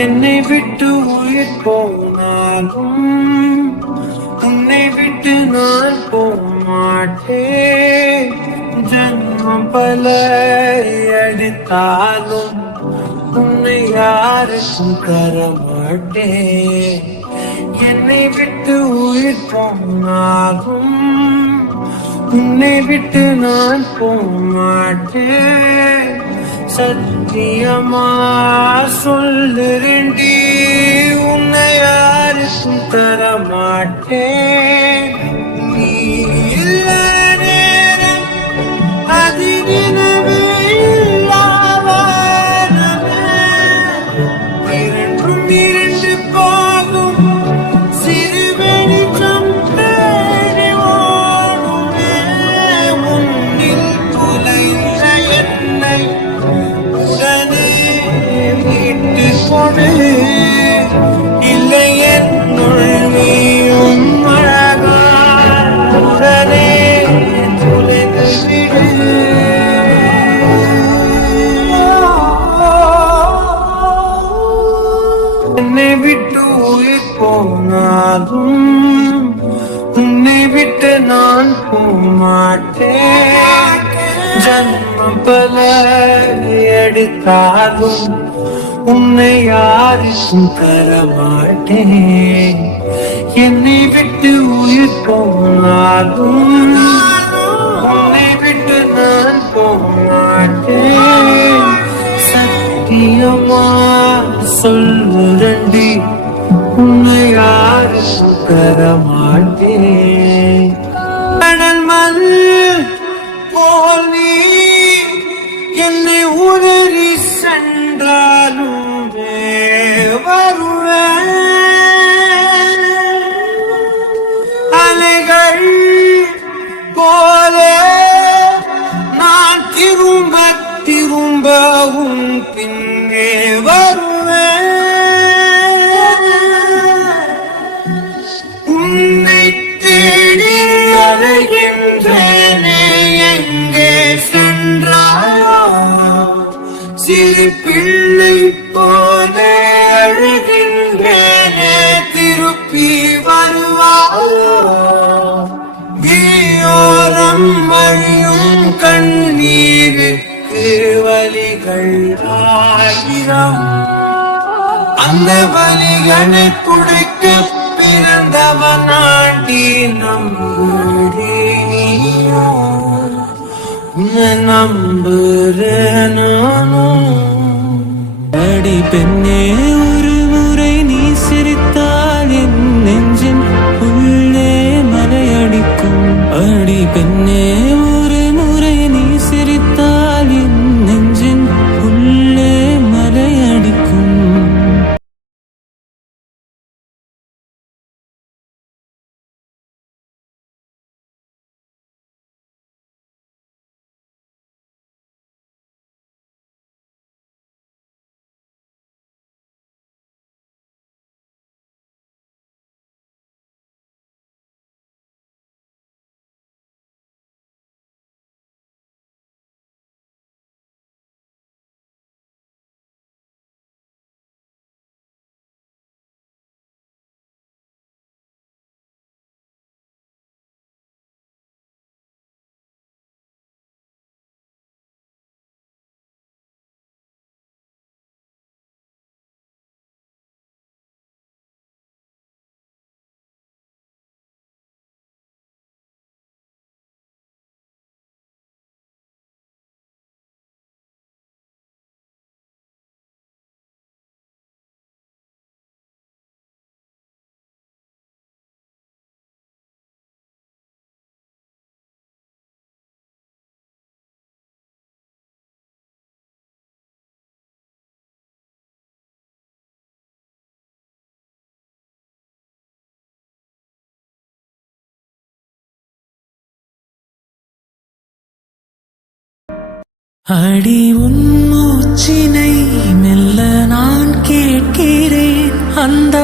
என்னை விட்டு உயிர் போனாலும் உன்னை விட்டு நான் போமாட்டேன். ஜன்மம் பல அடித்தாலும் உன்னை யாருக்கும் தரமாட்டேன். என்னை விட்டு உயிர் போனாலும் உன்னை விட்டு நான் போமாட்டேன். சத்தியமா சொல்லுறேன்டி, உன்னை யாருக்கும் தரமாட்டேன். நீ இல்ல நேரம் அது நினைவே இல்லாதவனே. இரண்டும் இரண்டு போகும் சிறு வெளிச்சம் தேடி ஓடுமே. முன்னில் புலைந்த என்னை உடனே மீட்டு கொடு. இல்லை என்னுள் நீயும் அழகாய் உடனே துளைந்து விடு. என்னை விட்டு உயிர் போனாலும் உன்னை விட்டு நான் போமாட்டேன். ஜன்மம் பல எடுத்தாலும் உன்னை யாருக்கும் தரமாட்டேன். என்னை விட்டு உயிர் போனாலும் உன்னை விட்டு நான் போமாட்டேன். சத்தியமா சொல்லுறண்டி, உன்னை யாருக்கும் தரமாட்டேன். கடல் மண் போல் நீ என்னை உதறி சென்றாலும் வருவேன். அலைகள் போல நான் திரும்ப திரும்ப உன் பின்னே வருவேன். உன்னை தேடி அலைகின்றேனே, எங்கே சென்றாயோ? சிறு பிள்ளை போல அழுகின்றேனே, திருப்பி வருவாயோ? நீயோரம் வழியும் கண்ணீருக்கு வலிகள் ஆயிரம். அந்த வலிகளை துடைக்க பிறந்தவனாண்டி நம்புறேனியோ? உன்னை நம்புறேன் நானும். அடி பெண்ணே, ஒரு முறை நீ சிரித்தால் என் நெஞ்சின் உள்ளே மலையடிக்கும். அடி பெண்ணே, ஒரு முறை நீ சிரித்தால் என் நெஞ்சின் உள்ளே மலையடிக்கும். அடி உன் மூச்சினை மெல்ல நான் கேட்கிறேன். அந்த